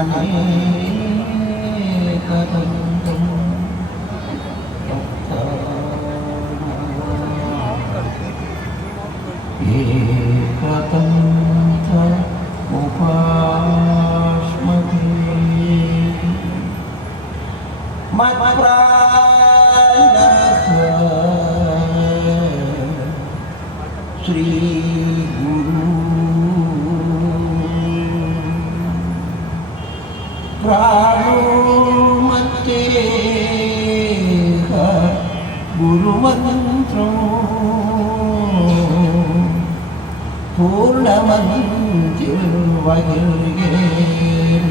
अनेकदन्तं एकदन्तमुपास्महे मत्प्राणः श्री प्राणो मत्तेह गुरुमन्त्रो पूर्णमन्त्युर्वैर्येण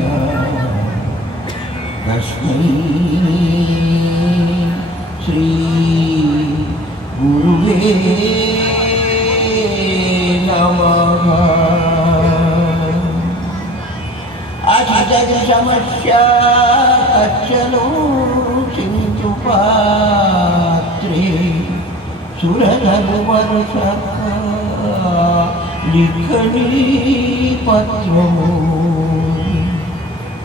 तस्मै श्री गुरुवे नमः। अचिदशमस्या कच्छनो सिन्धुपात्रे सुरधर्मवर्षः लिखनीपत्रो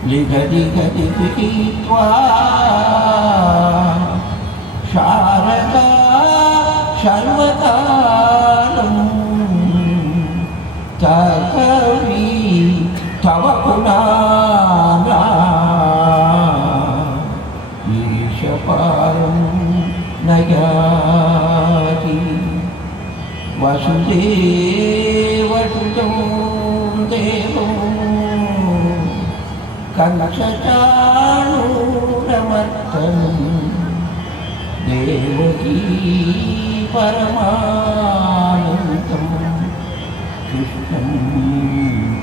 लिखित्वा शारदा सर्वकालं तकवी तव पुनाना ईशपारं नयाति वसुदेवसुतं देवो कंसचाणूरमर्दनं देवकी परमानन्दं कृष्णं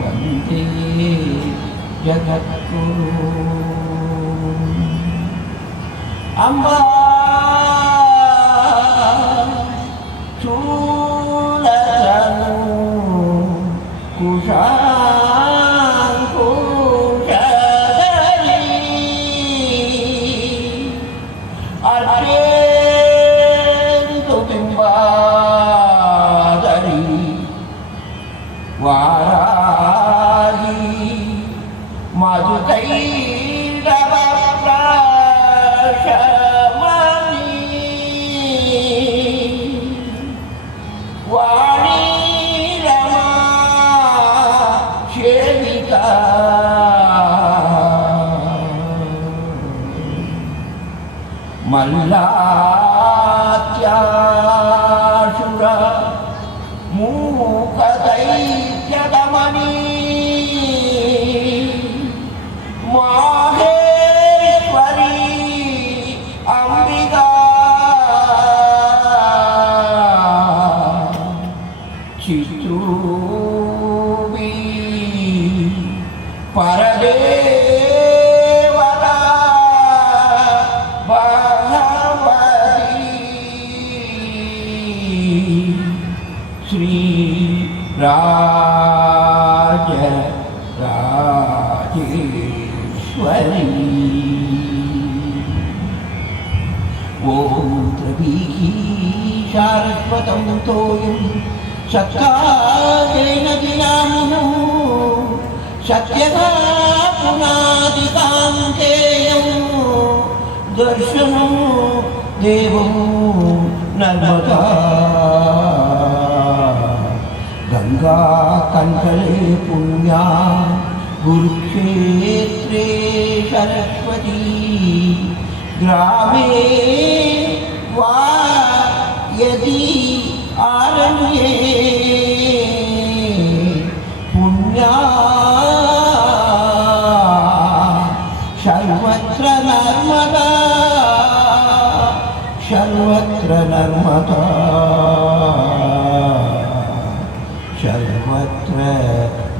वन्दे जगद्गुरुम्। अम्बा शूलतनु कुशाङ्कुशधरी अर्चेन्दु बिम्बाधरी वाराही मधुकैरवप्राशमनी वाणी रमा सेविका मल्लात्यासुरा मूकदैत्यदमनी माहेश्वरी अंबिका चित्रूपी परदेवता भगवती श्री राजेश्वरी। ओम द्रवीः सारस्वतं तोयं सत्कारेण गिरामो सत्यगा पुनादिकान्तेयं दर्शनं देवं नर्मदा गंगा कंठले पुण्या गुरुक्षेत्रे सरस्वती ग्रामे वा यदि आरण्ये पुण्या सर्वत्र नर्मदा सर्वत्र नर्मदा सर्वत्र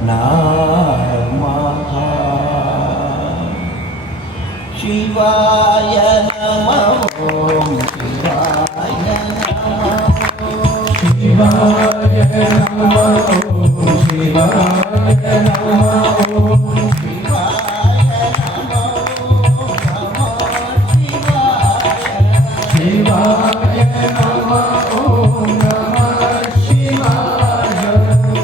नर्मदा। शिवाय नमः ओम शिवाय नमः शिवाय नमः ओम शिवाय नमः ओम शिवाय नमः नमः शिवाय शिवाय नमः ओम नमः शिवाय शिवाय नमः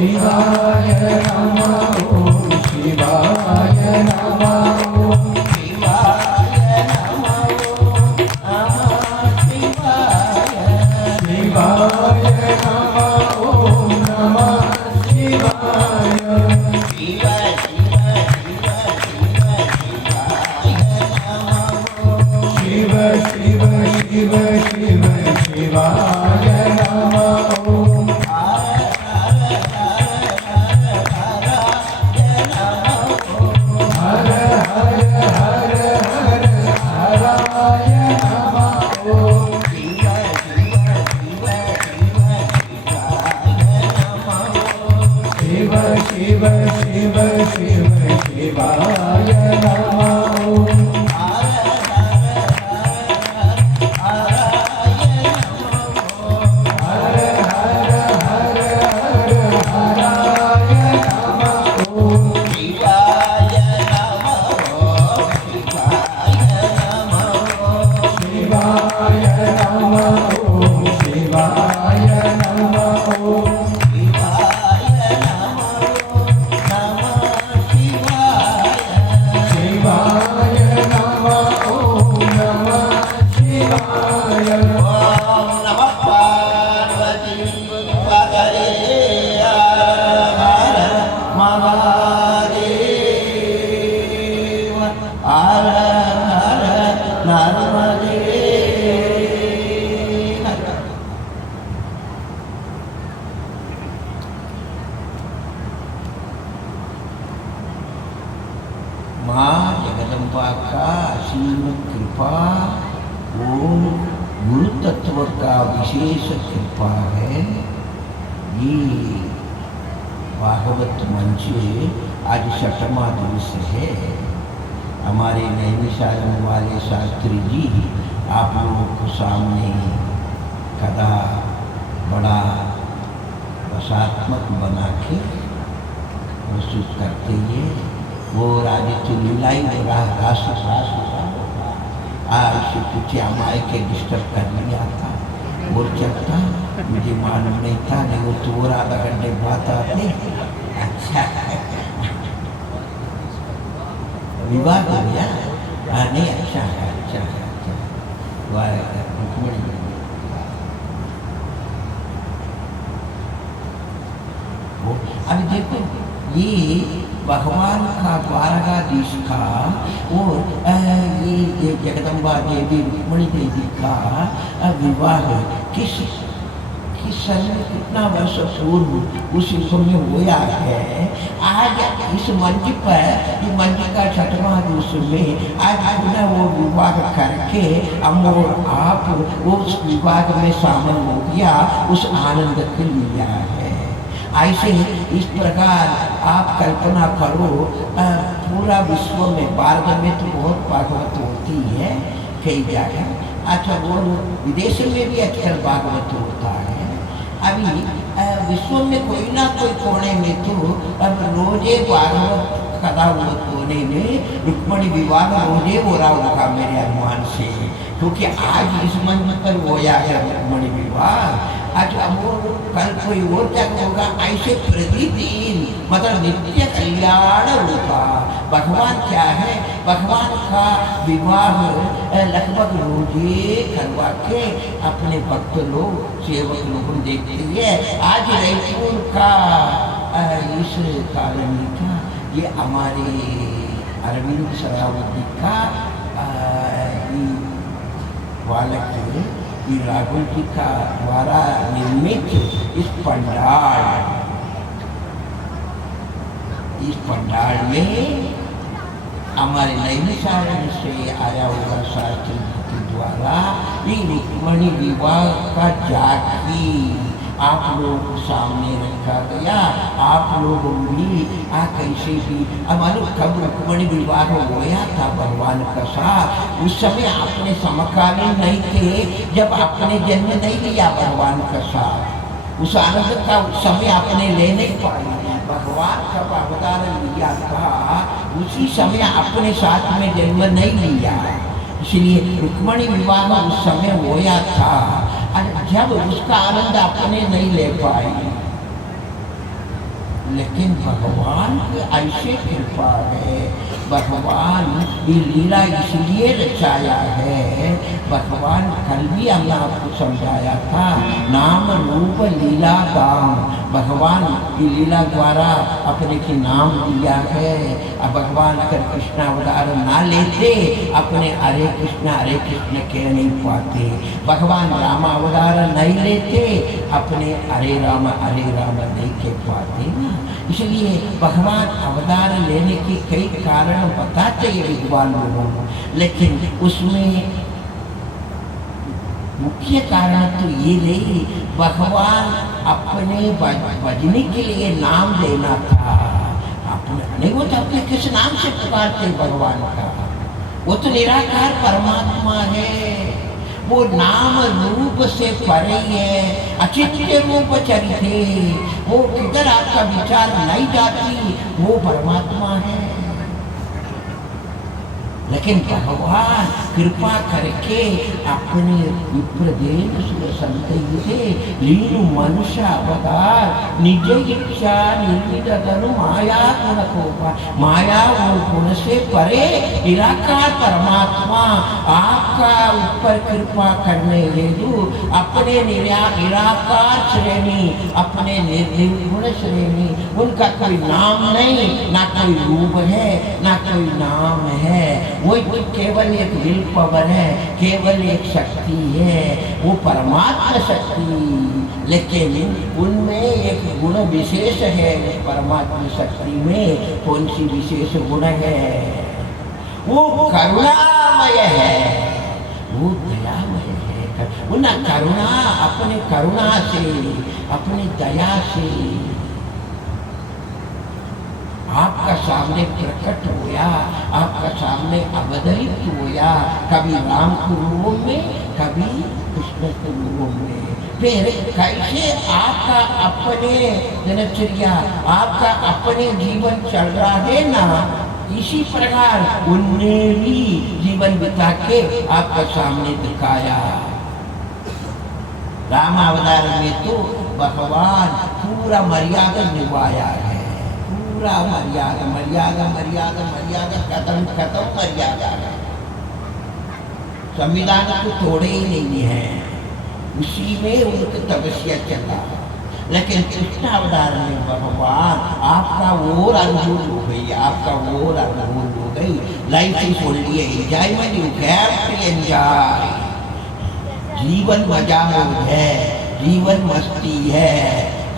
शिवाय नमः ओम शिवाय नमः ओम शिवाय नमः ओम नमः शिवाय शिवाय नमः ओम नमः शिवाय शिव शिव शिव शिव शिवाय नमः ओम हर हर हर हर हराय नमः ओम शिव शिव शिव शिव शिवाय नमः ओम माँ जगदम्बा का असीम कृपा वो गुरु तत्व का विशेष कृपा है। ये भागवत मंच आज 6वां दिवस है। हमारे नैमिषारण्य वाले शास्त्री जी आप लोगों को सामने कदा बड़ा रसात्मक बना के प्रस्तुत करते हैं। वो राजनीति लीलाई हो रहा रास आज से कुछ हमारे के डिस्टर्ब कर लिया था और चलता मुझे मालूम नहीं था, नहीं वो तो और आधा घंटे बाद आते। अच्छा विवाह हो गया? नहीं, अच्छा है, अच्छा है, अच्छा वो अभी देखो ये भगवान का द्वारकाधीश का और ये जगदम्बा देवी रुक्मणी देवी का विवाह किस समय कितना वर्ष पूर्व उस युग में हुआ है। आज इस मंच पर ये मंच का 6वां दिवस में आज पुनः वो विवाह करके हम और आप उस विवाह में शामिल हो गया, उस आनंद को लिया है। ऐसे इस प्रकार आप कल्पना करो पूरा विश्व में भारत में तो बहुत भागवत होती है कई जगह, अच्छा वो विदेश में भी अक्सर भागवत होता है। अभी विश्व में कोई ना कोई कोने में तो अब रोजे भागवत कथा होने में रुक्मणी विवाह रोजे हो रहा होगा मेरे अनुमान से, क्योंकि आज इस मंच पर होया है रुक्मणी विवाह। आज अब कल कोई और जगह होगा, ऐसे प्रतिदिन मतलब नित्य कल्याण होगा। भगवान क्या है, भगवान का विवाह लगभग रोजे करवा के अपने भक्त लोग सेवक लोग देखते हैं। आज रायपुर का इस कॉलोनी का ये हमारे अरविंद सरावती का बालक राघव जी का द्वारा निर्मित इस पंडाल में हमारे नैमिषारण्य से आया हुआ शास्त्री के द्वारा ये रुक्मणी विवाह का झांकी आप लोगों को सामने रखा गया। आप लोगों भी कैसे भी हमारे कब रुक्मणी विवाह होया था भगवान का साथ, उस समय आपने समकालीन नहीं थे, जब आपने जन्म नहीं लिया भगवान का साथ, उस आनंद का उस समय आपने ले नहीं पाई। भगवान का अवतार लिया था उसी समय अपने साथ में जन्म नहीं लिया, इसलिए रुक्मणी विवाह उस समय होया था। और जब उसका आनंद अपने नहीं ले पाए लेकिन भगवान की ऐसे कृपा है, भगवान ये लीला इसलिए रचाया है। भगवान कल भी हमने आपको समझाया था, नाम रूप लीला दाम। भगवान की लीला द्वारा अपने के नाम दिया है। अब भगवान अगर कृष्ण अवतार ना लेते, अपने हरे कृष्ण कह नहीं पाते। भगवान राम अवतार नहीं लेते, अपने हरे राम नहीं कह पाते ना। इसलिए भगवान अवतार लेने के कई कारण बताते हैं विद्वान लोगों को, लेकिन उसमें मुख्य कारण तो ये नहीं, भगवान अपने भजने के लिए नाम देना था। अपने नहीं, वो तो अपने किस नाम से पुकारते भगवान का, वो तो निराकार परमात्मा है। वो नाम रूप से परे है, अचिंत्य रूप चरिते। वो किधर आपका विचार नहीं जाती, वो परमात्मा है। लेकिन भगवान कृपा करके अपने विप्रदेव संतयुते लीनु मनुष्य अवतार निज इच्छा निर्मित माया गुण कोपा। माया और गुण से परे निराकार परमात्मा आपका ऊपर कृपा करने हेतु अपने निराकार श्रेणी, अपने निर्गुण श्रेणी, उनका कोई नाम नहीं, ना कोई रूप है, ना कोई नाम है। वो केवल एक विल पावर है, केवल एक शक्ति है, वो परमात्मा शक्ति। लेकिन उनमें एक गुण विशेष है। उस परमात्मा शक्ति में कौन सी विशेष गुण है? वो करुणामय है, वो दयामय है। उन करुणा, अपने करुणा से, अपनी दया से आपका सामने प्रकट होया, आपका सामने अवतरित होया, कभी राम के रूप में, कभी कृष्ण के रूप में। फिर कैसे आपका अपने दिनचर्या, आपका अपने जीवन चल रहा है ना, इसी प्रकार उनने भी जीवन बिता के आपका सामने दिखाया। राम अवतार में तो भगवान पूरा मर्यादा निभाया है, पूरा मर्यादा मर्यादा मर्यादा मर्यादा खत्म खत्म मर्यादा। संविधान को तोड़े ही नहीं है, उसी में उनकी तपस्या चला। लेकिन कृष्ण अवतार में भगवान आपका और अनुभूत हो गई, आपका और अनुभूत हो गई। लाइफ ही सुन लिए, enjoyment, you have to enjoy. जीवन मजा है, जीवन मस्ती है,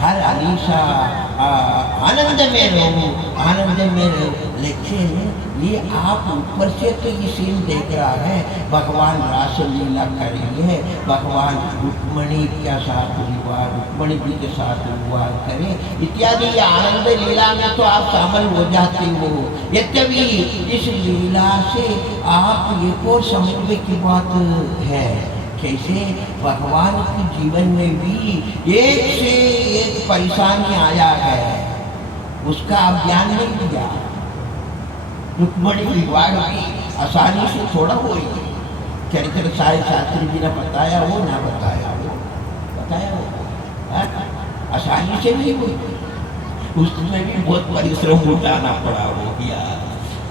हर हमेशा आनंद में रहो, आनंद में रहो। लेकिन ये आप ऊपर से तो ये सीन देख रहा है, भगवान रासलीला करेंगे, भगवान रुक्मणी के साथ विवाह, रुक्मणी जी के साथ विवाह करें इत्यादि, ये आनंद लीला में तो आप शामिल हो जाते हो। यद्यपि इस लीला से आप एक और समझने की बात है, कैसे भगवान के जीवन में भी एक से एक परेशानी आया है, उसका आप ध्यान नहीं दिया। रुक्मणी विवाह भी आसानी से थोड़ा हो, चरित्र सारे शास्त्री जी ने बताया हो ना बताया हो, बताया हो, आसानी से भी हुई, उसमें भी बहुत परिश्रम उठाना पड़ा हो गया।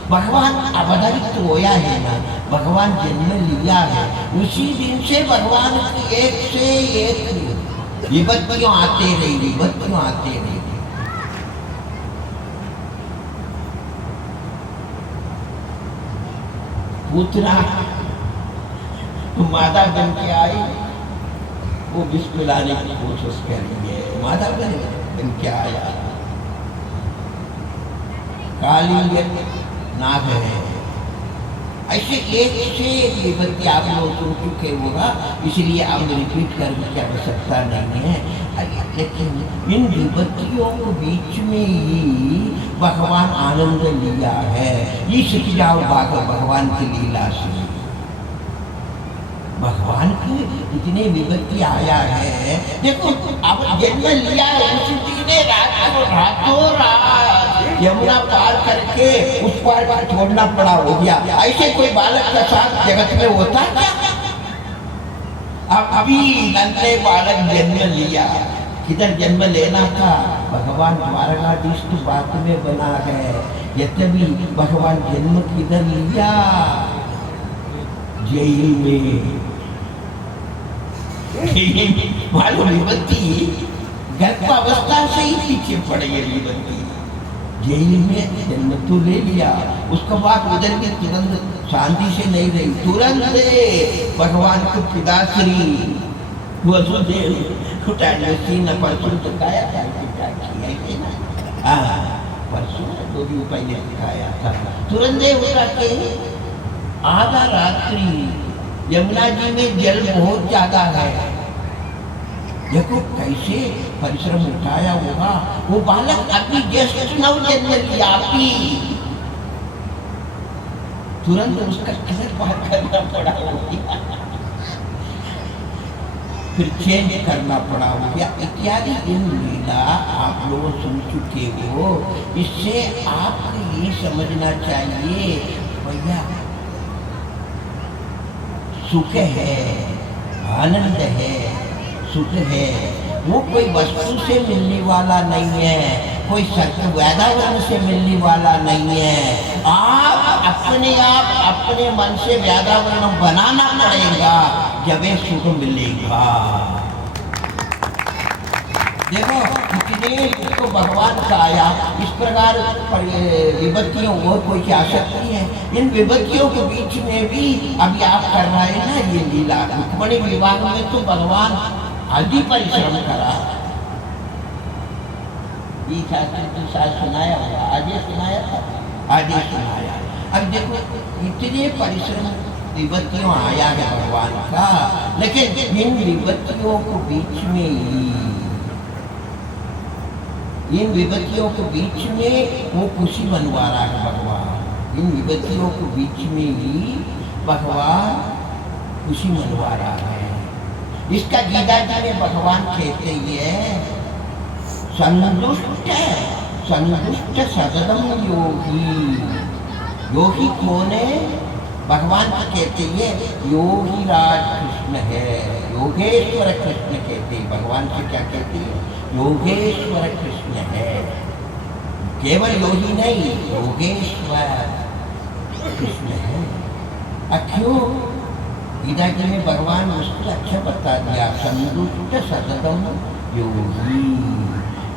भगवान अवतरित होया है ना, भगवान जन्म लिया है, उसी दिन से भगवान की एक से एक विपत्तियों आते रही, विपत्तियों आते रही। पूतना माता बन के आई, वो विष पिलाने की कोशिश कर रही है, माता बन के आया, काली नाग है। ऐसे एक से एक विपत्ति आप लोग सुन चुके होगा, इसलिए आप रिपीट करने की आवश्यकता नहीं है। लेकिन इन विपत्तियों के बीच में ही भगवान आनंद लिया है। ये सीख जाओ भगवान की लीला से। भगवान की इतने विपत्ति आया है, देखो अब जन्म लिया है, उसी दिन रातों रात यमुना पार करके उस पार पर छोड़ना पड़ा हो गया। ऐसे कोई बालक का साथ जगत में होता क्या? अब अभी नन्हे बालक जन्म लिया, किधर जन्म लेना था, भगवान द्वारकाधीश की बात में बना है। यद्यपि भगवान जन्म किधर लिया, जेल में। मालूम विभूति गर्भावस्था से ही पीछे पड़ गई विभूति, जेल में जन्म तो ले लिया, उसके बाद उधर के तुरंत शांति से नहीं रही, तुरंत भगवान को पिताश्री वसुदेव उठाने न परसों दिखाया था, परसों 2 दिन पहले दिखाया था। तुरंत उठा के आधा रात्रि यमुना जी में जल बहुत ज्यादा है, देखो कैसे परिश्रम उठाया होगा। वो बालक अभी जस्ट नव जन्म लिया, अभी तुरंत उसका किधर बात करना पड़ा हो गया, फिर चेंज करना पड़ा हो गया इत्यादि। इन लीला आप लोग सुन चुके हो, इससे आपको ये समझना चाहिए भैया सुख है, आनंद है, सुख है, वो कोई वस्तु से मिलने वाला नहीं है, कोई सत्य वातावरण से मिलने वाला नहीं है। आप अपने मन से वातावरण बनाना पड़ेगा, जब ये सुख मिलेगा। देखो कितने तो भगवान का आया, इस प्रकार विभूतियों और कोई क्या सकती है। इन विभूतियों के बीच में भी अभी आप कर रहे हैं ना ये लीला, रुक्मिणी विवाह में तो भगवान आदि परिश्रम करा। सुनाया हुआ, आगे सुनाया था, आगे सुनाया। अब देखो इतने परिश्रम विभूतियों आया है भगवान का, लेकिन इन विभूतियों के बीच में ही, इन विभूतियों के बीच में वो खुशी मनवा रहा है भगवान। इन विभूतियों के बीच में ही भगवान खुशी मनवा रहा है। इसका गीता जी में भगवान कहते हैं संतुष्ट सततम योगी। योगी कौन है? भगवान को कहते हैं योगी राज कृष्ण है, योगेश्वर कृष्ण कहते हैं। भगवान से क्या कहते हैं? योगेश्वर कृष्ण है। केवल योगी नहीं, योगेश्वर कृष्ण है। क्यों? गीता जी में भगवान उसको अच्छा बता दिया, संतुष्ट सततम योगी।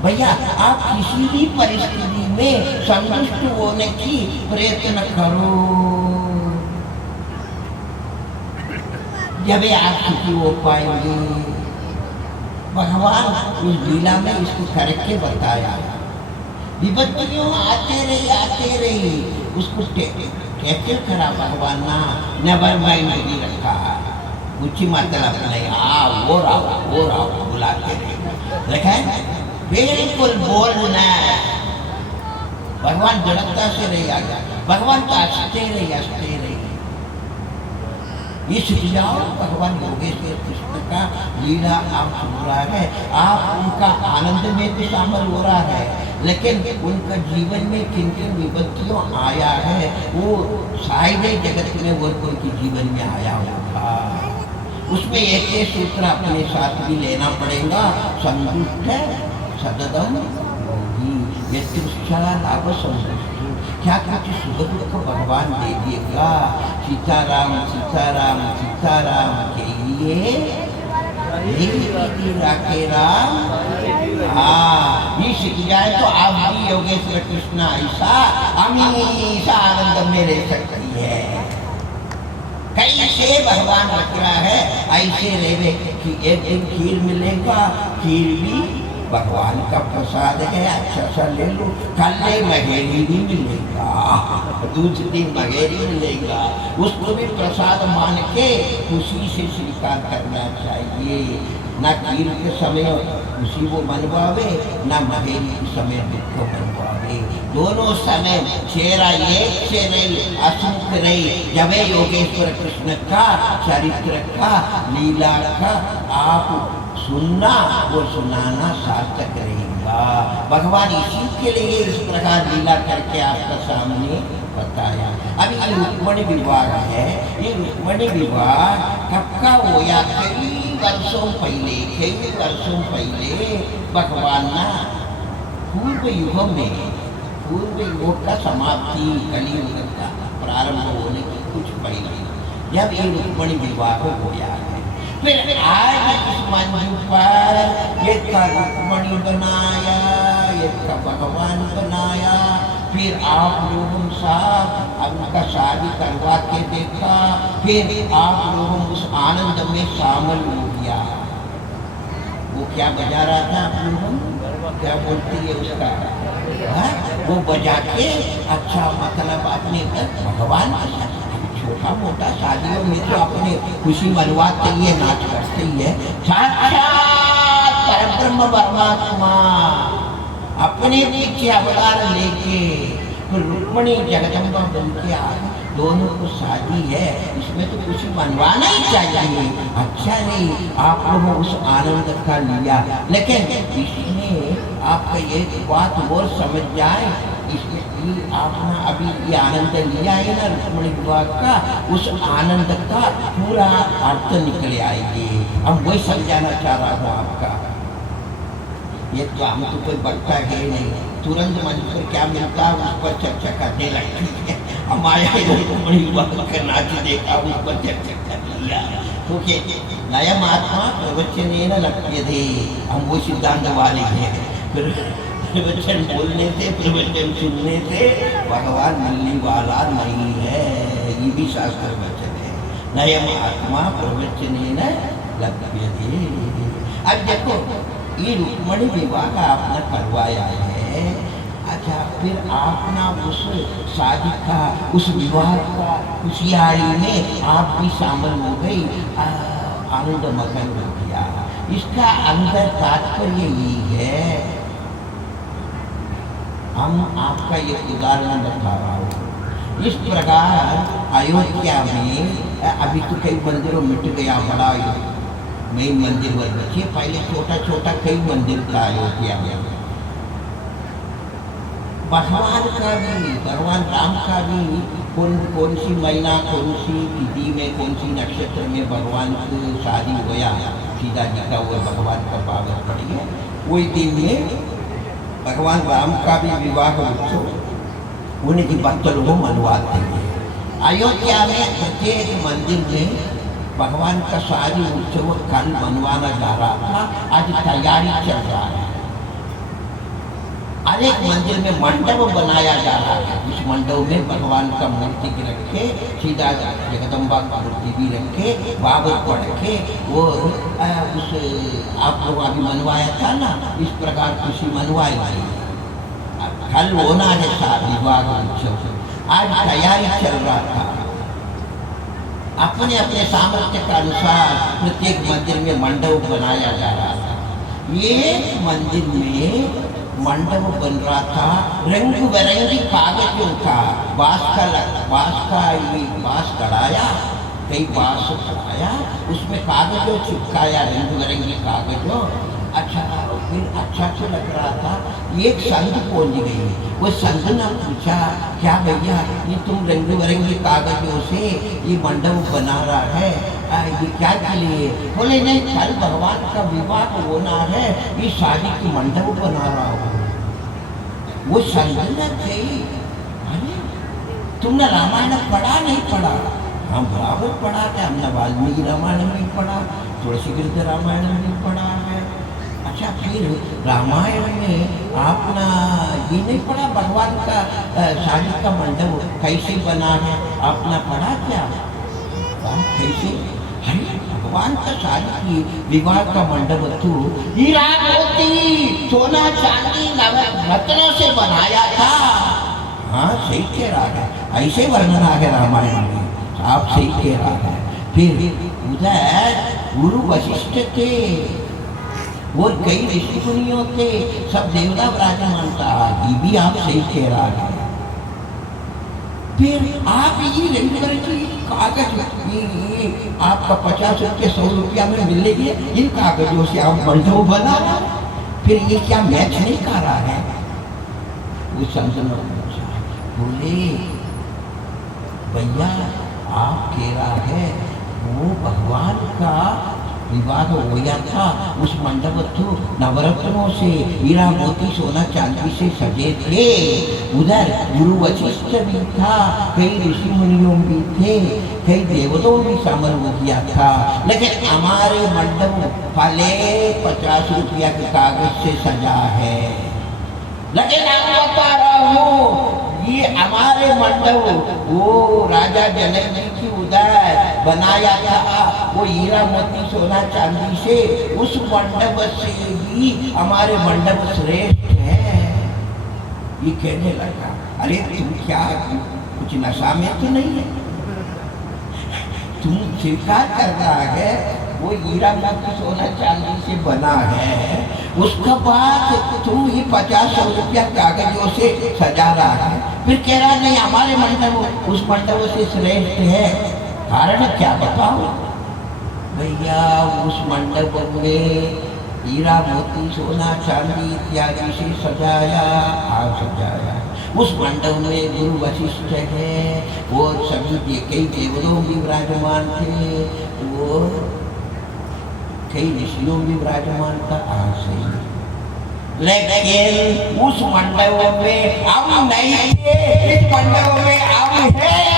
भैया आप किसी भी परिस्थिति में संतुष्ट होने की प्रयत्न करो, जब आप सुखी हो पाएंगे। भगवान उस लीला में इसको करके बताया। विपत्तियों आते रही उसको कैसे करा भगवान ना, नेवर माइंड नहीं रखा, कुछ मतलब नहीं, वो रहा बुलाते रहे। देखें बिल्कुल बोलना, भगवान जड़ता से नहीं आ गया, भगवान तो हंसते रही। ये सीख जाओ, भगवान योगेश्वर कृष्ण का लीला आप सुन रहा है, आप उनका आनंद में भी शामिल हो रहा है, लेकिन उनका जीवन में किन किन विपत्तियों आया है वो शायद जगत में वो कोई के जीवन में आया होगा। उसमें एक सूत्र अपने साथ भी लेना पड़ेगा, संतुष्ट सततम योगी, लाभ संतुष्ट। क्या कुछ सुख दुख भगवान दे देगा? सीताराम सीताराम सीताराम के लिए राखे राम। ये सीख जाए तो आप भी योगेश्वर कृष्ण ऐसा हमेशा आनंद में रह सकती है। कैसे भगवान रख रहा है ऐसे रहे कि एक दिन खीर मिलेगा, खीर भी भगवान का प्रसाद है, अच्छा सा ले लो। कल महेरी भी मिलेगा, दूसरे दिन महेरी मिलेगा, उसको भी प्रसाद मान के खुशी से स्वीकार करना चाहिए। ना खीर के समय खुशी वो मनवावे, ना महेरी के समय दुख मनवावे। दोनों समय चेहरा एक से रही, असुख रही। जब योगेश्वर कृष्ण का चरित्र का लीला का आप सुनना वो सुनाना सार्थक रहेगा। भगवान इसी के लिए इस प्रकार लीला करके आपका सामने बताया। अभी ये रुक्मिणी विवाह है, ये रुक्मिणी विवाह कब का होया? कई कई वर्षों पहले भगवान ना पूर्व युग का समाप्ति कलियुग का प्रारंभ होने के कुछ पहले जब ये रुक्मणी विवाह होया है, फिर आज इस मंदिर पर एक का रुक्मणी बनाया, एक का भगवान बनाया। फिर आप लोगों साथ उनका शादी करवा के देखा, फिर आप लोगों उस आनंद में शामिल हो गया। वो क्या बजा रहा था आप लोगों, क्या बोलती है उसका, वो बजा के अच्छा मतलब अपने भगवान के साथ छोटा मोटा शादियों में तो अपने खुशी मनवाते ही है, नाच करते ही है। साक्षात परब्रह्म परमात्मा अपने पीछे अवतार लेके तो रुक्मणी जगदम्बा बन के आए, दोनों को शादी है, इसमें तो खुशी मनवाना ही चाहिए। अच्छा नहीं आप लोगों उस आनंद का लिया, लेकिन इसमें आपका एक बात और समझ जाए, इसमें आपने अभी ये आनंद लिया है ना रुक्मणी विवाह का, उस आनंद का पूरा अर्थ निकल आएगी। हम वही समझाना चाह रहा हूँ आपका। ये तो हम तो कोई बढ़ता है नहीं, तुरंत मंच पर क्या मिलता है उस पर चर्चा करने लगती है। हम आया रुक्मणी विवाह का नाच देखा, उस पर चर्चा कर लिया, क्योंकि नया महात्मा प्रवचन न लगते थे, हम वो सिद्धांत वाले हैं। प्रवचन बोलने से, प्रवचन सुनने से भगवान मिलने वाला नहीं है, ये भी शास्त्र वचन है। नया महात्मा प्रवचन न लगते थे। अब देखो ये रुक्मणी विवाह का आपने करवाया है, अच्छा फिर आपना उस शादी का उस विवाह का खुशियारी में आप भी शामिल हो गई, आनंद मगन हो गया। इसका अंदर तात्पर्य यही है, हम आपका एक उदाहरण बता रहा हूँ। इस प्रकार अयोध्या में अभी तो कई मंदिरों मिट गया, बड़ा मेन मंदिर वर बचे, पहले छोटा छोटा कई मंदिर था अयोध्या में। भगवान का भी, भगवान राम का भी कौन सी महीना, कौन सी तिथि में, कौन सी नक्षत्र में भगवान की शादी होया, सीता जी का हुआ भगवान का पावन पड़ी है, वही दिन में भगवान राम का भी विवाह उत्सव उनकी बच्चों को मनवाते हैं। अयोध्या में प्रत्येक मंदिर में भगवान का शादी उत्सव कल मनवाना जा रहा था, आज तैयारी चल रहा है। हर एक मंदिर में मंडप बनाया जा रहा है, उस मंडप में भगवान का मूर्ति भी रखे, सीता जगदम्बा का मूर्ति भी रखे, बाबर पढ़ के और उस आप लोग अभी मनवाया था ना, इस प्रकार खुशी मनवाई गई। कल होना है विवाह उत्सव, आज तैयारी चल रहा था। अपने अपने सामर्थ्य के अनुसार प्रत्येक मंदिर में मंडप बनाया जा रहा था। ये मंदिर में मंडप बन रहा था, रंग बिरंगी कागजों का, बांस कढ़ाया, कई बांस कढ़ाया, उसमें कागजों चिपकाया, रंग बिरंगी कागजों। अच्छा फिर अच्छा तो लग रहा था। एक संत पहुंच गई, वो संत ने पूछा, क्या भैया ये तुम रंग बिरंगी कागजों से ये मंडप बना रहा है, ये क्या के लिए? बोले नहीं, कल भगवान का विवाह होना है, ये शादी की मंडप बना रहा हूँ। वो संत ने कही, अरे तुमने रामायण पढ़ा नहीं पढ़ा? हम बराबर पढ़ा था, हमने वाल्मीकि रामायण नहीं पढ़ा, तुलसीकृत रामायण नहीं पढ़ा है। अच्छा फिर रामायण में आपना ये नहीं पढ़ा भगवान का शादी का मंडप कैसे बना है, आपने पढ़ा क्या? कैसे? अरे भगवान का शादी की विवाह का मंडप तो हीरा मोती सोना चांदी रत्नों से बनाया था। हाँ सही कह रहा है, ऐसे वर्णन आ गया रामायण में, आप सही कह रहा है। फिर उधर गुरु वशिष्ठ थे और कई ऋषि मुनियों थे, सब देवता विराजमान था, ये भी आप सही कह रहा है। फिर आप ये रंग बिरंगी कागज, ये आपका 50 रुपये 100 रुपया में मिलेगी, इन कागजों से आप मंडप बना, फिर ये क्या मैच नहीं कर रहा है? वो समझना पूछा, बोले भैया आप कह रहा है वो भगवान का विवाह होया था उस मंडप तो नवरत्नों से हीरा मोती सोना चांदी से सजे थे। उधर गुरु वशिष्ठ भी था, कई ऋषि मुनियों भी थे, कई देवताओं भी शामिल हो गया था। लेकिन हमारे मंडप भले 50 रुपया के कागज से सजा है, लेकिन मैं बता रहा हूँ ये हमारे मंडप वो राजा जनक जी की उदय बनाया था, वो हीरा मोती सोना चांदी से, उस मंडप से भी हमारे मंडप श्रेष्ठ है। ये कहने लगा, अरे तुम क्या कुछ नशा में तो नहीं है? तुम स्वीकार कर रहा है वो हीरा मोती सोना चांदी से बना है, उसका बाद तुम ये 50-100 रुपया कागजों से सजा रहा है, फिर कह रहा नहीं हमारे मंडप उस मंडप से श्रेष्ठ है। कारण क्या बताओ भैया? उस मंडप में हीरा मोती सोना चांदी इत्यादि से सजाया उस मंडप में गुरु वशिष्ठ है, वो सभी कई देवताओं भी विराजमान थे, वो कई ऋषियों भी विराजमान था। लेकिन उस मंडप में हम नहीं थे, इस मंडप में हम हैं,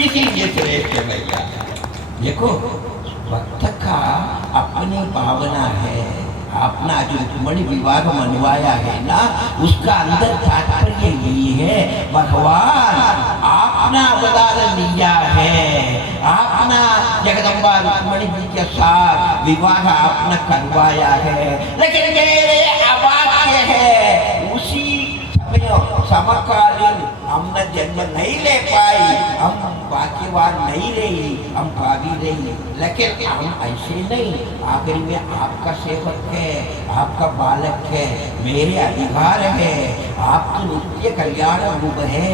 इसीलिए श्रेष्ठ है भैया। देखो भक्त का अपनी भावना है, अपना जो रुक्मिणी विवाह मनवाया है ना, उसका अंदर तात्पर्य ये है, भगवान अपना अवतार लिया है, अपना जगदम्बा रुक्मिणी जी के साथ विवाह अपना करवाया है। लेकिन मेरे अभाग्य है उसी समकालीन हमने जन्म नहीं ले पाई, हम भाग्यवान नहीं रही, हम भागी रही। लेकिन हम ऐसे नहीं, आखिर में आपका सेवक है, आपका बालक है, मेरे अधिकार है, आपकी नित्य कल्याण रूप है।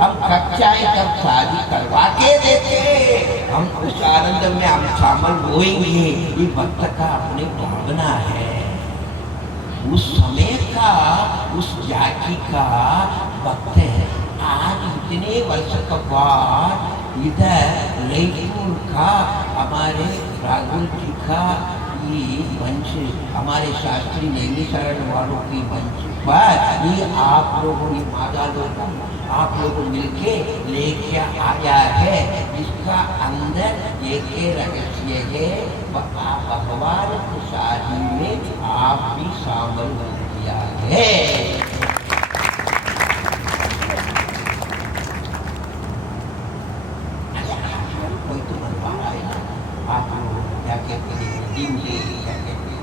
हम कब चाहे तब शादी करवा के देते, हम उस आनंद में हम शामिल होएंगे। ये भक्त का अपनी भावना है, उस समय का उस जाति का भक्त है। आज इतने वर्ष का बाद इधर लैपुर का हमारे राघुल जी का ये वंश, हमारे शास्त्री नैमिषारण्य वालों की वंश पर ये आप लोगों ने माता लोगों आप लोग मिलके लेके आया है, जिसका अंदर एक रहस्य है, आप भगवान की शादी में आप भी शामिल हो गया है। कोई तो बनवा रहा है ना, आप लोग क्या कहते हैं इंगे, क्या कहते हैं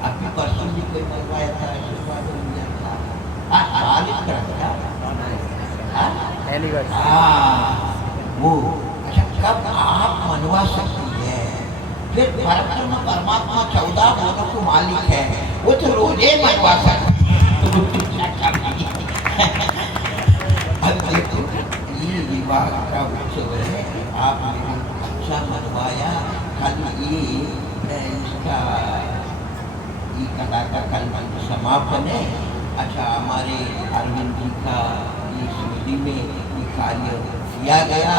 आपकी परसों भी कोई बनवाया था, आशीर्वाद लिया था, वो अच्छा कब आप मनवा सकती है? फिर परब्रह्म परमात्मा 14 भुवनों को मालिक है, वो तो रोजे मनवा सकती अब देखो ये विवाह का उत्सव है, आपने अच्छा मनवाया। कल ये इसका कला का कल समापन है। अच्छा हमारे अरविंद जी का ये स्मृति में ये कार्य किया गया।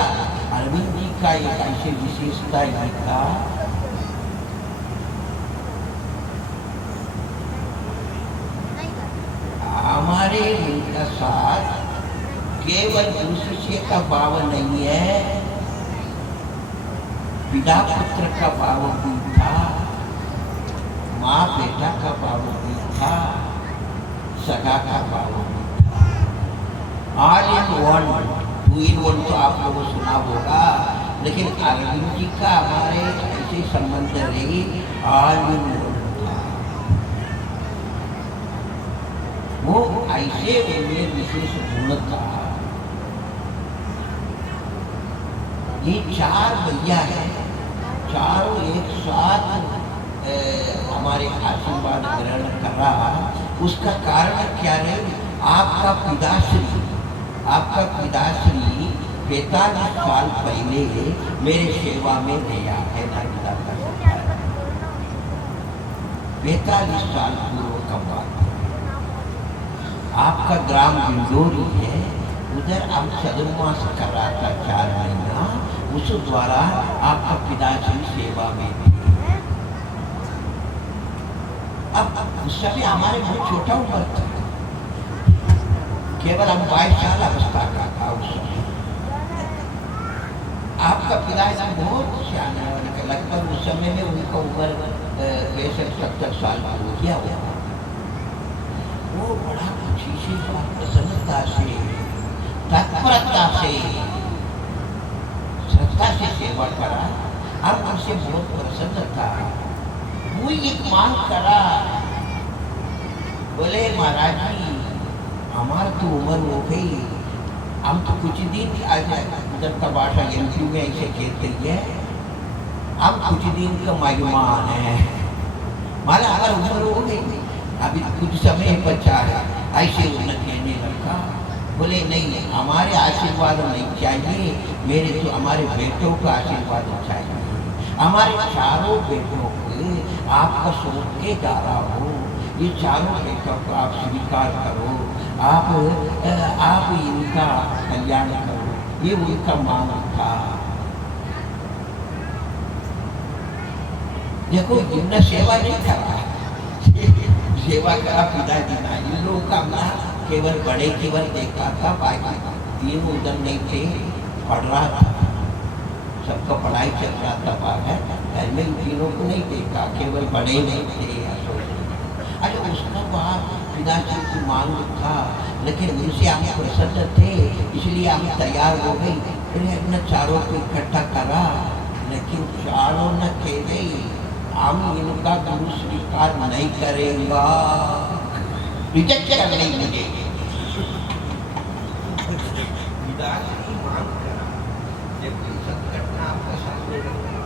अरविंद जी का एक ऐसी विशेषता ये था, हमारे उनका साथ केवल शिष्य का भाव नहीं है, पिता पुत्र का भाव भी था, माँ बेटा का भाव भी था, सगा का भाव भी था। All in one, two in one तो आप लोगों को सुना होगा, लेकिन अरविंद जी का हमारे ऐसे संबंध रही, ऑल इन वन था। वो ऐसे उनमें विशेष गुण था। ये 4 भैया है, चारों एक साथ हमारे आशीर्वाद ग्रहण करा। उसका कारण क्या है? आपका पिताश्री 45 साल पहले मेरे सेवा में गया है। 45 साल पूर्व का बात है। आपका ग्राम बिंदोरी है, उधर आप चतुर्मास कर रहा था 4 महीना, उस द्वारा आपका पिताजी सेवा में थे। अब उस समय हमारे बहुत छोटा उम्र था, केवल हम 22 साल अवस्था का था उस समय। आपका पिताजी बहुत सियाने, लगभग उस समय में उनका उम्र 65-70 साल हो गया हुआ। वो बड़ा खुशी से, बड़ा प्रसन्नता से, तत्परता से, श्रद्धा से सेवा करा। अब उनसे बहुत प्रसन्न था। वो एक मांग करा, बोले महाराज जी हमारा तो उम्र हो गई, हम तो कुछ दिन आज जब का भाषा एमपी में ऐसे कहते हैं, अब कुछ दिन का मेहमान है, माला हमारा उम्र हो गई, अभी कुछ समय बचा है, ऐसे उन्हें कहने लगा। बोले नहीं, हमारे आशीर्वाद नहीं चाहिए, मेरे तो हमारे बेटों का आशीर्वाद चाहिए। हमारे चारों बेटों के आपका सोच के जा रहा हो, ये चारों बेटों को आप स्वीकार करो, आप इनका कल्याण करो, ये उनका मांग था। देखो इनने सेवा नहीं करा, सेवा करा पिताजी ना। इन लोगों का ना केवल बड़े केवल देखा था, बाकी तीन उधर नहीं थे, पढ़ रहा था, सबका पढ़ाई चल रहा था बाहर, घर में इन तीनों को नहीं देखा, केवल बड़े नहीं थे। अरे उसका बाद पिताजी की मांग था, लेकिन उनसे हम प्रसन्न थे, इसलिए हम तैयार हो गई। अपने चारों को इकट्ठा करा, लेकिन चारों न कह गई हम इनका गुरु स्वीकार नहीं करेंगे, रिजेक्ट कर नहीं मुझे। पिताजी मांग करा, जब सब घटना आपका सामने रखा,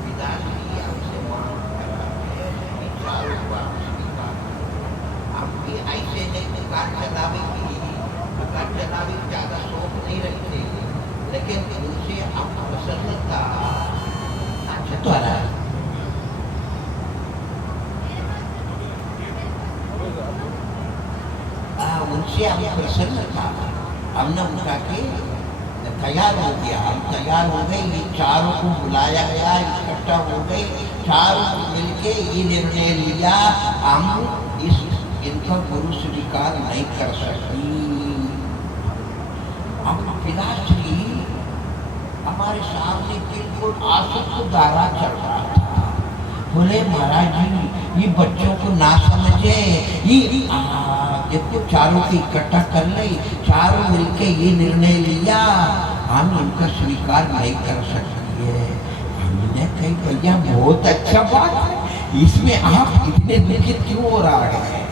पिताजी हमसे मांग करा है चारों को आप स्वीकार करो। आपकी ऐसे नहीं दुकान चलावेगी, दुकान चलावे ज्यादा शौक नहीं रखते, लेकिन उनसे आप प्रसन्नता अच्छा तो आ रहा है। उनसे हम प्रसन्न था, हमने उनका के तैयार हो गया, हम तैयार हो गए, ये चारों को बुलाया गया, इकट्ठा हो गए, चारों मिलके ये निर्णय लिया हम इनका गुरु स्वीकार नहीं कर सकती। हम पिताश्री हमारे सामने बिल्कुल आंसू को धारा चल रहा था। बोले महाराज जी ये बच्चों को ना समझे, ये देखो चारों को इकट्ठा कर ले, चारों मिलके ये निर्णय लिया हम इनका स्वीकार नहीं कर सकती है। हमने कही भैया बहुत अच्छा बात है, इसमें आप इतने दुखित क्यों हो रहा है?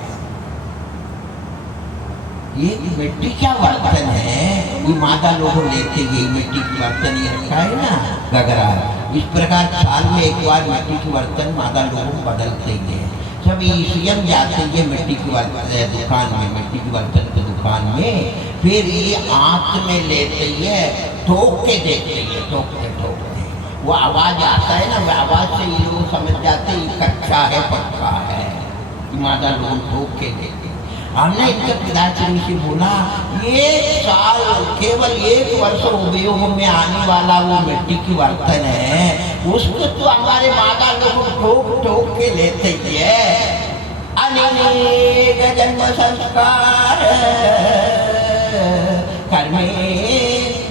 ये मिट्टी का बर्तन है, ये माता लोग लेते गए मिट्टी की बर्तन ये रखा है ना गगरा, इस प्रकार साल में एक बार मिट्टी के बर्तन माता लोग बदलते हैं। जब ईसीएम जाते हैं मिट्टी की दुकान में, मिट्टी की बर्तन की दुकान में, फिर ये आंख में लेते हैं, ठोक के देखते हैं, ठोकते ठोकते वो आवाज आता है ना, वो आवाज से ये लोग समझ जाते हैं कच्चा है पक्का है, माता लोग ठोक के देते। हमने इनके पिताजी से बोला एक साल केवल 1 वर्ष उपयोग में आने वाला वो मिट्टी की बर्तन है, उसको तो हमारे माता लोग ठोक ठोक के लेते हैं। अनेक जन्म संस्कार कर्मे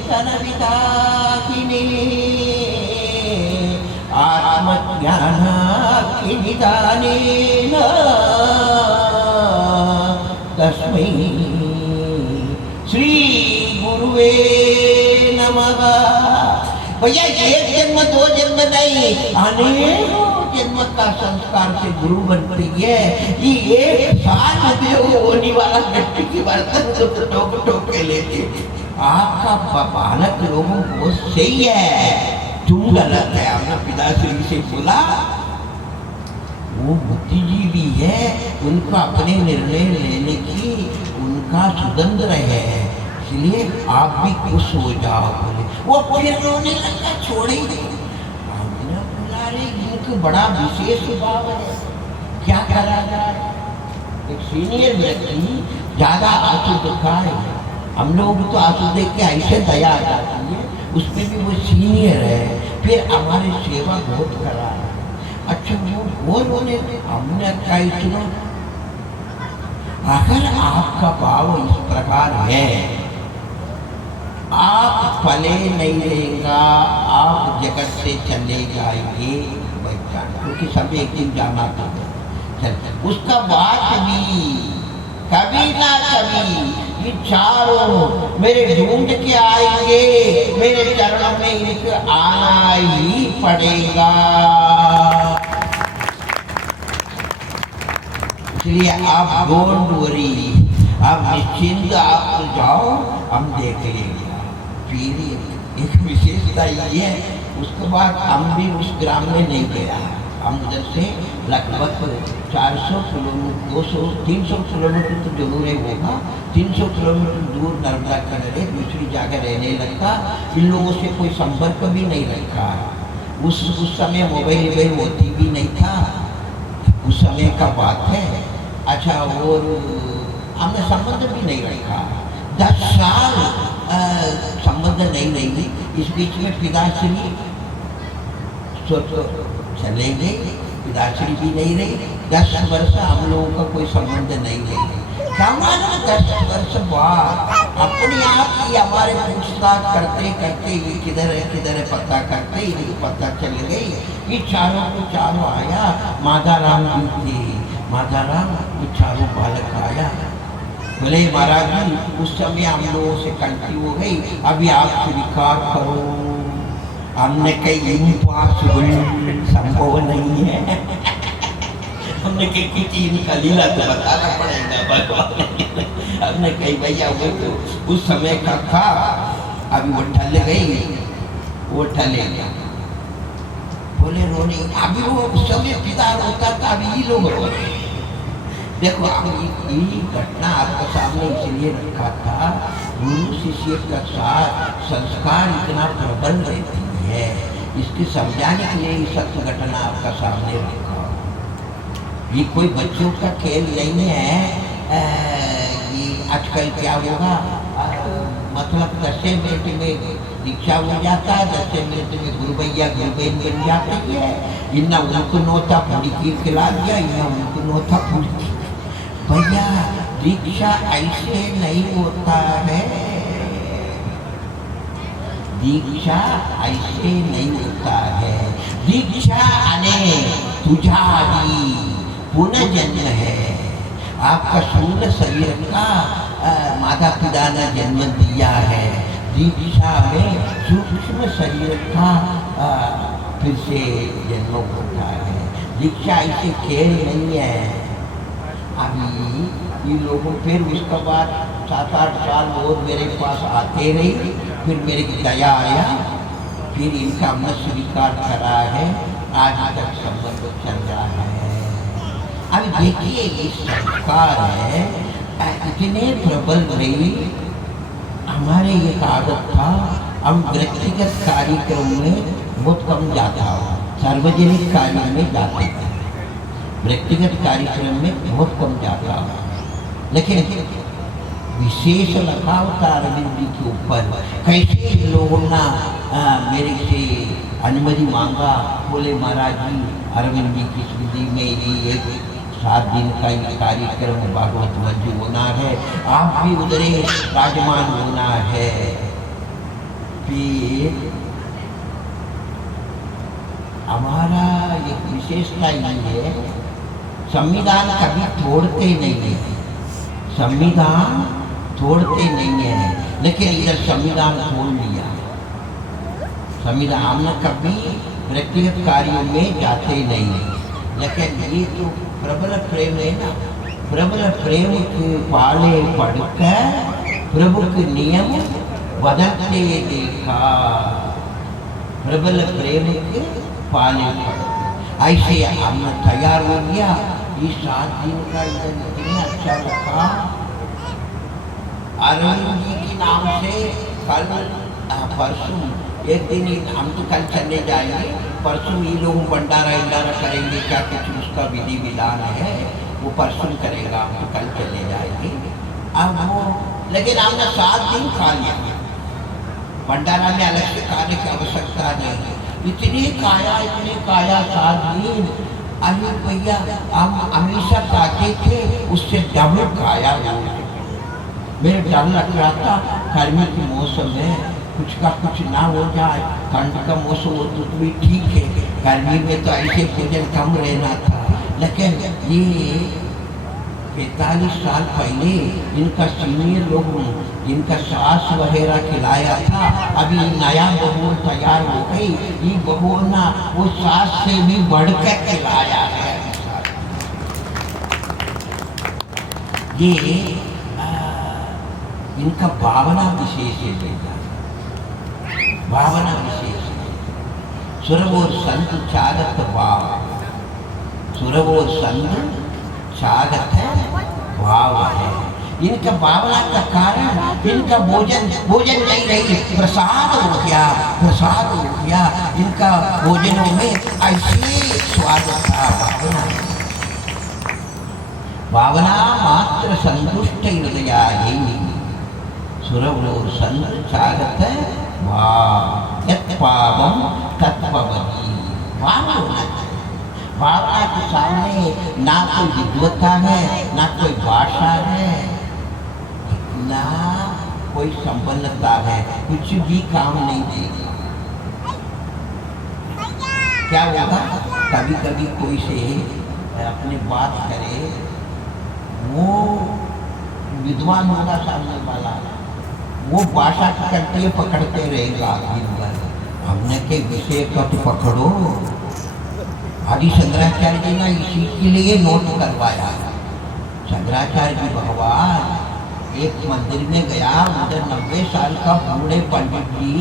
तनविता किनी आत्मज्ञान की निदानेन तस्मै श्री गुरुवे नमः। भैया 1 जन्म 2 जन्म नहीं, अनेकों जन्म का संस्कार से गुरु बनती है। ये 1 साल में होने वाला मिट्टी की बर्तन को ठोक ठोक के लेते। आपका बालक लोगों को सही है, तुम गलत है। हमने पिताश्री से बोला वो बुद्धिजीवी है, उनको अपने निर्णय लेने की उनका स्वतंत्र है, इसलिए आप भी खुश हो जाओ। बोले वो फिर रोने लगा, छोड़े ही नहीं। हमने बोला रे इनको बड़ा विशेष भाव है, क्या करा जाए? एक सीनियर व्यक्ति ज्यादा आंसू दिखाए, हम लोग तो आंसू देख के ऐसे दया आ जाती है, उसमें भी वो सीनियर है, फिर हमारी सेवा बहुत करा है। अच्छा वो बोले हमने क्या इतना, अगर आपका भाव इस प्रकार है, आप फले नहीं रहेगा, आप जगत से चले जाएंगे, क्योंकि सब एक दिन जाना था। उसका बात भी कभी ना कभी ये चारों मेरे ढूंढ के आएंगे, मेरे चरणों में इनके आना ही पड़ेगा। इसलिए आप डोंट वरी, आप निश्चिंत आप जाओ, हम देख लेंगे। फिर एक विशेषता ये है, उसके बाद हम भी उस ग्राम में नहीं गया, हम उधर से लगभग 400 किलोमीटर 200-300 किलोमीटर तो जरूर है होगा, 300 किलोमीटर दूर नर्मदा किनारे दूसरी जगह रहने लगता। इन लोगों से कोई संपर्क भी नहीं रखा। उस समय मोबाइल होती भी नहीं था, उस समय का बात है। अच्छा, और हमने संबंध भी नहीं रखा, 10 साल संबंध नहीं रही। इस बीच में पिताश्री चले गए, पिताश्री भी नहीं रही, 10 वर्ष हम लोगों का कोई संबंध नहीं रही। सामान्य 10 वर्ष बाद अपने आप ही हमारे पूछताछ करते करते ये किधर है पता करते ही पता चल गई कि चारों को चारों आया, माधाराम भी थे, माधाराम ये चारों बालक आया। बोले महाराज जी, उस समय हम लोगों से गलती हो गई, अभी आप स्वीकार करो। हमने कही इम्पॉसिबल, संभव नहीं है। हमने कही कुछ इनका लीला तो बताना पड़ेगा भगवान। हमने कही भैया वो तो उस समय का था, अभी वो ढल गई, वो ढले गया। बोले रोनी, अभी वो उस समय पिता रोता था, अभी ये लोग रो रहे। देखो ये घटना आपके सामने इसलिए रखा था, गुरु शिष्य का साथ संस्कार इतना प्रबल रहती है, इसके समझाने के लिए ये सत्य घटना आपका सामने रखा। ये कोई बच्चों का खेल नहीं है। ये आजकल क्या होगा, मतलब 10 मिनट में दीक्षा हो जाता है, 10 मिनट में गुरु भैया गुरु बहन बन जाती है। इन्ना उनको नोता पूरी खीर खिला दिया, इन्ना उनको नोता पूरी। भैया दीक्षा ऐसे नहीं होता है, दीक्षा ऐसे नहीं होता है। दीक्षा अने तुझारी पुनर्जन्म है। आपका स्थूल शरीर का माता पिता ने जन्म दिया है, दीक्षा में सूक्ष्म शरीर का फिर से जन्म होता है। दीक्षा ऐसे खेल नहीं है। अभी ये लोगों फिर उसके बाद 7-8 साल और मेरे पास आते रही, फिर मेरे की दया आया, फिर इनका हमने स्वीकार करा है, आज तक संबंध चल रहा है। अब देखिए ये संस्कार है, इतने प्रबल रही। हमारे ये आदत था, हम व्यक्तिगत कार्यक्रम में बहुत कम जाता हो, सार्वजनिक कार्य में जाते थे, व्यक्तिगत कार्यक्रम में बहुत कम जाता हो। लेकिन विशेष लगाव था अरविंद जी के ऊपर। कैसे लोगों ने मेरे से अनुमति मांगा, बोले महाराज जी अरविंद जी की स्मृति में ये एक 7 दिन का ये कार्यक्रम भागवत मंजू होना है, आप भी उधर राजमान होना है। फिर हमारा एक विशेषता ये है, संविधान कभी तोड़ते नहीं है, संविधान तोड़ते नहीं है। लेकिन इधर संविधान तोड़ लिया। संविधान हमने कभी व्यक्तिगत कार्यों में जाते नहीं, लेकिन ये तो प्रबल प्रेम है ना, प्रबल प्रेम के पाले पढ़कर प्रभु के नियम बदलते देखा। प्रबल प्रेम के पाले पढ़, ऐसे हमने तैयार हो गया। ये 7 दिन का इधर इतना अच्छा लगा। अरविंद जी के नाम से कल परसों एक दिन हम तो कल चलने जाएंगे, परसों ये लोग भंडारा करेंगे क्या कुछ उसका विधि विधान है, वो परसों करेगा, हम तो कल चले जाएंगे। अब वो लेकिन हमने 7 दिन खा लिया, भंडारा में अलग से खाने की आवश्यकता नहीं। इतनी काया 7 दिन। अरे भैया हम हमेशा खाते थे, उससे डबल खाया। मेरे डर लग रहा था गर्मी के मौसम में कुछ का कुछ ना हो जाए, ठंड का मौसम हो तो भी ठीक है, गर्मी में तो ऐसे भोजन कम रहना था। लेकिन ये 45 साल पहले इनका सीनियर लोग जिनका सास वगैरह खिलाया था, अभी नया बबूल तैयार हो गई, ये बबूल ना वो सास से भी बढ़कर खिलाया है। ये इनका भावना विशेष है, भावना विशेष है। सुरव और संत चागत भाव, सुरव और संत चागत है भाव है। इनका भावना का कारण इनका भोजन नहीं रही, प्रसाद हो गया, प्रसाद हो गया। इनका भोजनों में ऐसे स्वाद था। भावना मात्र संतुष्ट हृदया सुरवो संत चागत भाव यत् पावम तत्त्ववती। भावना के सामने ना कोई विद्वत्ता है, ना कोई भाषा है, ना कोई संपन्नता है, कुछ भी काम नहीं देगा। क्या होगा, कभी कभी कोई से अपने बात करे, वो विद्वान होगा सामने वाला, वो भाषा करते पकड़ते रहेगा दिन भर। हमने के विषय को तो पकड़ो। आदि शंकराचार्य जी ने इसी के लिए नोट करवाया। शंकराचार्य जी भगवान एक मंदिर में गया, उधर 90 साल का बूढ़े पंडित जी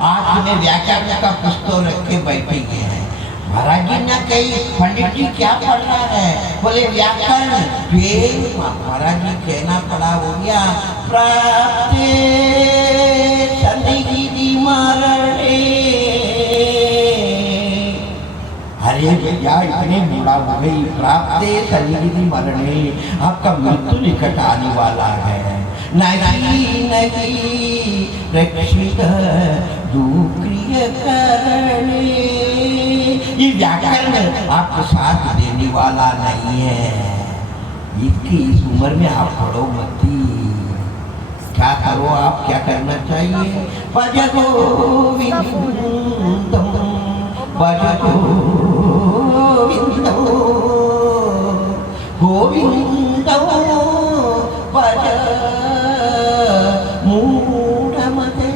हाथ में व्याकरण का पुस्तक रख के बैठे हैं। महाराज जी ने कही, पंडित जी क्या पढ़ रहा है? बोले व्याकरण। फिर महाराज जी कहना पड़ा, हो गया प्राप्ते सन्निधि मरणे। अरे भैया इतने बूढ़ा हो गई, प्राप्ते सन्निधि मरणे, आपका मृत्यु निकट आने वाला है। नहीं नहीं रक्षित दुक्रिय करणे, ये व्याकरण आपको साथ देने वाला नहीं है। इसकी इस उम्र में आप पढ़ो मती। क्या करो आप, क्या करना चाहिए? भज गोविंदम भज गोविंदम गोविंदम भज मूढ़मते।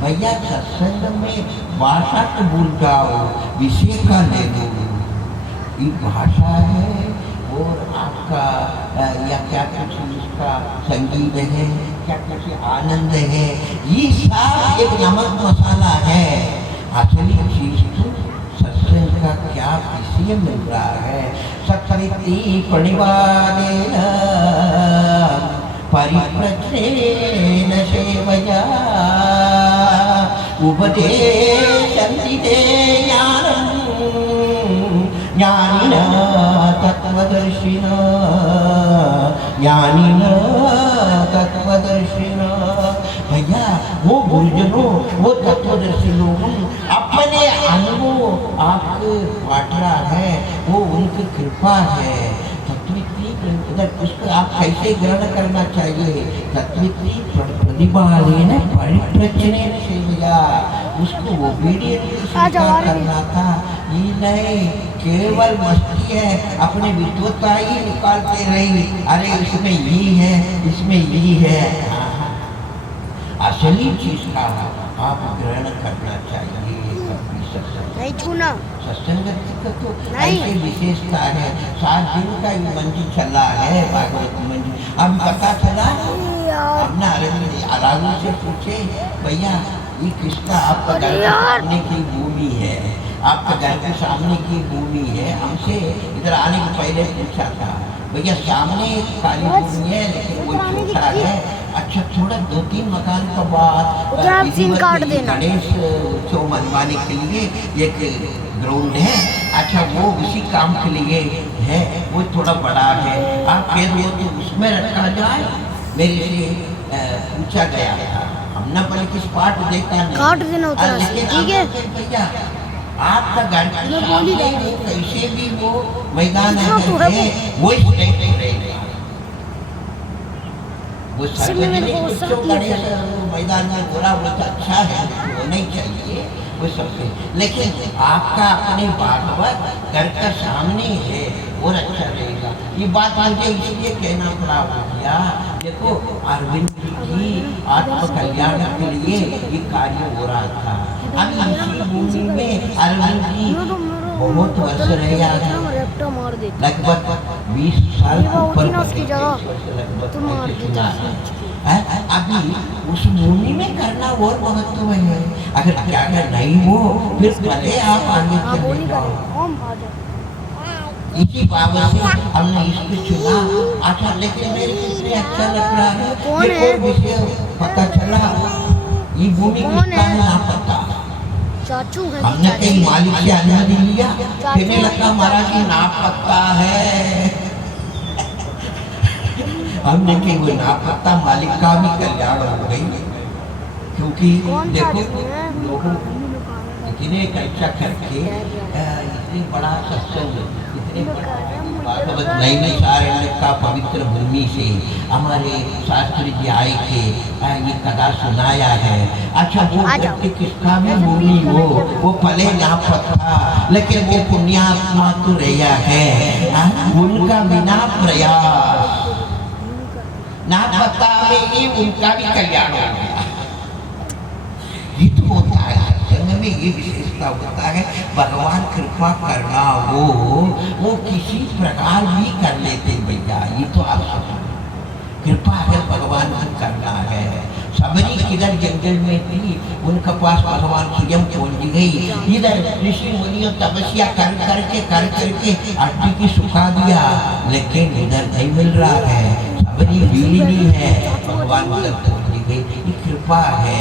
भैया सत्संग में भाषा तो भूल जाओ, विषय का ले लो। ये भाषा है और आपका या क्या कुछ इसका संगीत है, क्या कुछ आनंद है, ये सब एक नमक मसाला है। असली चीज तो सत्संग का क्या विषय मिल रहा है। सत्संगी प्रणिवादेन परिप्रश्नेन सेवया उपदेशन्ति ते ज्ञानं ज्ञानिनः तत्त्वदर्शिनः भैया वो गुरुजनों, वो तत्वदर्शी लोग अपने अनुभव आपको बांट रहा है, वो उनकी कृपा है। उसको आप कैसे ग्रहण करना चाहिए? तत्वित्री प्रतिपालेन परिप्रश्नेन सेवया, उसको वो स्वीकार करना था। ये नहीं केवल मस्ती है, अपने विद्वत्ता ही निकालते रही, अरे इसमें ये है, इसमें ये है। असली चीज का आप ग्रहण करना चाहिए। नहीं छूना। सत्संग का तो ऐसी विशेषता है। 7 दिन का ये मंदिर चला है, भागवत मंदिर। अब पता चला, अपना राजू से पूछे, भैया ये किसका? आपका घर के सामने की भूमि है, आपका घर के सामने की भूमि है। हमसे इधर आने के पहले पूछा था, भैया सामने खाली भूमि है लेकिन वो छोटा है। अच्छा, थोड़ा 2-3 मकान का बाद गणेश उत्सव मनवाने के लिए एक ग्राउंड है, अच्छा वो उसी काम के लिए है, वो थोड़ा बड़ा है, आप कह रहे हो तो उसमें रखा जाए। मेरे से पूछा गया था, हमने बल्कि किस पार्ट देखा नहीं, काट देना उतना से, लेकिन ठीक है? भैया आपका घर के मैं बोल ही सामने रहा हूँ। वो कैसे भी वो मैदान जितना तो है है, वो इस टाइप से रहेगा। वो इससे में मेरे को बच्चों सब का किया ऐसा मैदान में बोला वो तो अच्छा है, होना ही चाहिए वो सबसे। लेकिन आपका अपने भागवत घर का सामने है और अच्छा रहेगा। ये बात मुझे इसलिए कहना पड़ा हो गया, देखो अरविंद जी की आत्मकल्याण के लिए ये कार्य हो रहा था। अब इसी भूमि में अरविंद जी बहुत वर्ष रह गया, रैप्टर मार दे। लगभग 20 साल ये वो ऊपर होती ना उसकी जगह, लगभग तो मार देता अभी उस भूमि में करना और महत्व है। अगर क्या नहीं हो फिर भले आप आगे हाँ वो चले नहीं जाओ। करेगा, हम आ जाओ। इसी बाबत से हमने इसको चुना। अच्छा लेकिन मेरे को इतने अच्छा लग रहा है, कौन ये है? कोई विषय पता चला, ये भूमि कौन किसका है? है ना पता। चाचू है हमने चाचू। कहीं मालिक से अनुमति लिया, कहने लगा महाराज जी ना पता है। हमने कहीं वो ना पता मालिक का भी कल्याण हो गई, क्योंकि कौन देखो चाचू है? लोगों इतने खर्चा करके इतनी बड़ा सत्संग, इतने बड़ा भागवत नैमिषारण्य का पवित्र भूमि से हमारे शास्त्री जी आए थे, ये कथा सुनाया है। अच्छा वो व्यक्ति किसका भी भूमि हो वो भले ना पता, लेकिन वो पुण्यात्मा तो रहा है, उनका बिना प्रयास ना पता में ही उनका भी कल्याण हो गया। ये तो होता है सत्संग में, ये विशेषता होता है। भगवान कृपा करना हो वो किसी प्रकार भी कर लेते भैया, ये तो आप समझो। कृपा है भगवान की करना है। सबरी किधर जंगल में थी, उनके पास भगवान स्वयं पहुंच गई। इधर ऋषि मुनियों तपस्या कर करके अड्डी की सुखा दिया, लेकिन इधर नहीं मिल रहा है, सबरी बीड़ी है, भगवान उधर पहुंच गई। ये कृपा है।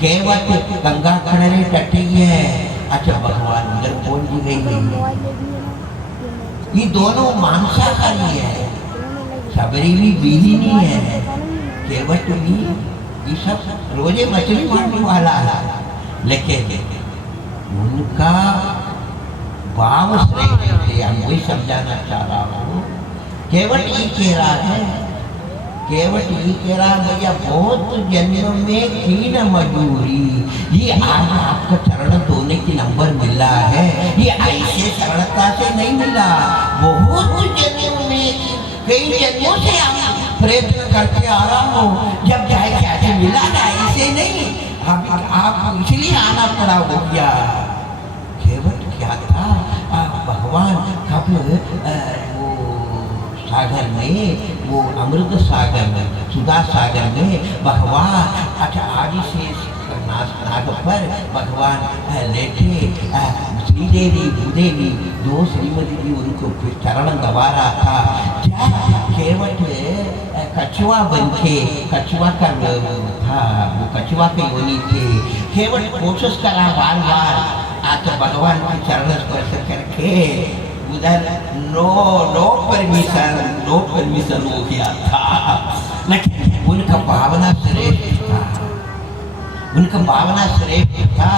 केवट गंगा किनारे टटी है, अच्छा भगवान उधर पहुंच गई। ये दोनों मांसाहारी है, सबरी भी बीहिनी है, केवट भी, ये सब रोजे मछली मारने वाला है, लेकिन उनका भाव श्रेष्ठ थे। हम वही समझाना चाह रहा हूँ। केवट ये कह रहा है, केवट ये कह रहा है भैया बहुत जन्म में की न मजूरी, ये आज आपका चरण धोने की नंबर मिला है, ये ऐसे सरलता से नहीं मिला। बहुत जन्म में कई जन्मों से आप प्रयत्न करके आ रहा हूँ, जब जाए कैसे मिला ना, ऐसे नहीं, आप इसलिए आना पड़ा हो गया। केवट क्या था, भगवान कब वो सागर में, वो अमृत सागर में, सुधा सागर में भगवान, अच्छा आदि से नाग पर भगवान लेटे, श्रीदेवी भूदेवी दो श्रीमती जी उनको चरण दबा रहा था। जब केवट कछुआ बनके, कछुआ का था, वो कछुआ के योनि थे, केवट कोशिश करा बार बार, तो भगवान के चरण स्पर्श करके उधर नो परमिशन हो गया था। लेकिन उनका भावना श्रेष्ठ था, उनका भावना श्रेष्ठ था।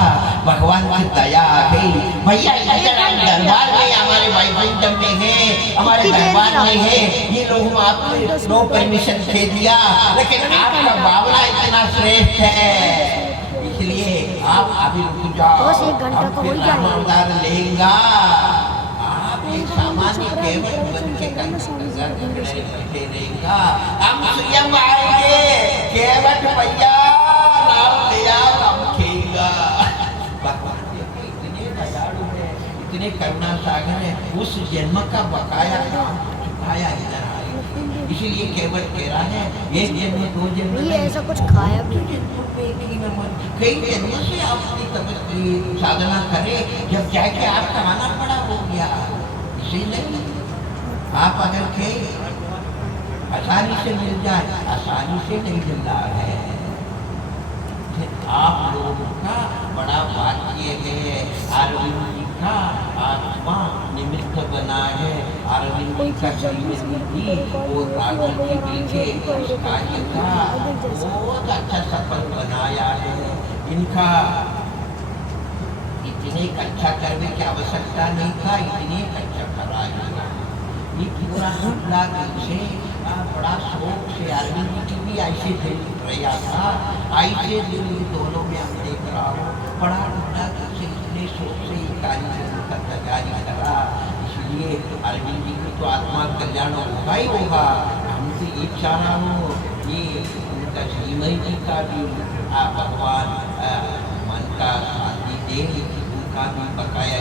भगवान की दया आ गई, भैया दरबार में हमारे वैकुंठ में है, हमारे दरबार में है, ये लोग आपको नो परमिशन दे दिया, लेकिन आपका भावना इतना श्रेष्ठ है, इसलिए आप अभी रुक जाओ, हम फिर नाम अवतार लेगा। आप एक सामान्य केवट बन के बैठे रहेगा, हम स्वयं आएंगे, केवट भैया नाम लिया हम खेगा। इतने दयालु है, इतने करुणा सागर है, उस जन्म का बकाया काम चुकाया इधर आए। इसीलिए केवट कह रहा है एक जन्म दो जन्म ये ऐसा कुछ खाया भी कई जन्मों से आपकी तपस्या साधना करे, जब जाके आपका आना पड़ा हो गया। इसीलिए आप अगर के आसानी से मिल जाए, आसानी से नहीं मिल रहा है, आप लोगों का बड़ा भाग्य है। अरविंद जी का आत्मा निमित्त बना है। अरविंद जी का जीवन भी वो राघव जी मिलके इस कार्य का बहुत अच्छा सफल बनाया है। इनका इतने अच्छा करने की आवश्यकता नहीं था, इतने अच्छा करा दिया। ये पूरा 16 दिन से बड़ा शौक से अरविंद जी भी ऐसे दिल रहा था, ऐसे दिल दोनों में हम देख रहा हूँ। बड़ा बड़ा से इतने शौक से ये कार्यक्रम का तैयारी करा, इसलिए अरविंद जी की तो आत्मा कल्याण होगा ही होगा। हम तो ये चाह रहा हूँ, ये उनका श्रीमती जी का भी भगवान मन का शांति दे, उनका भी बकाया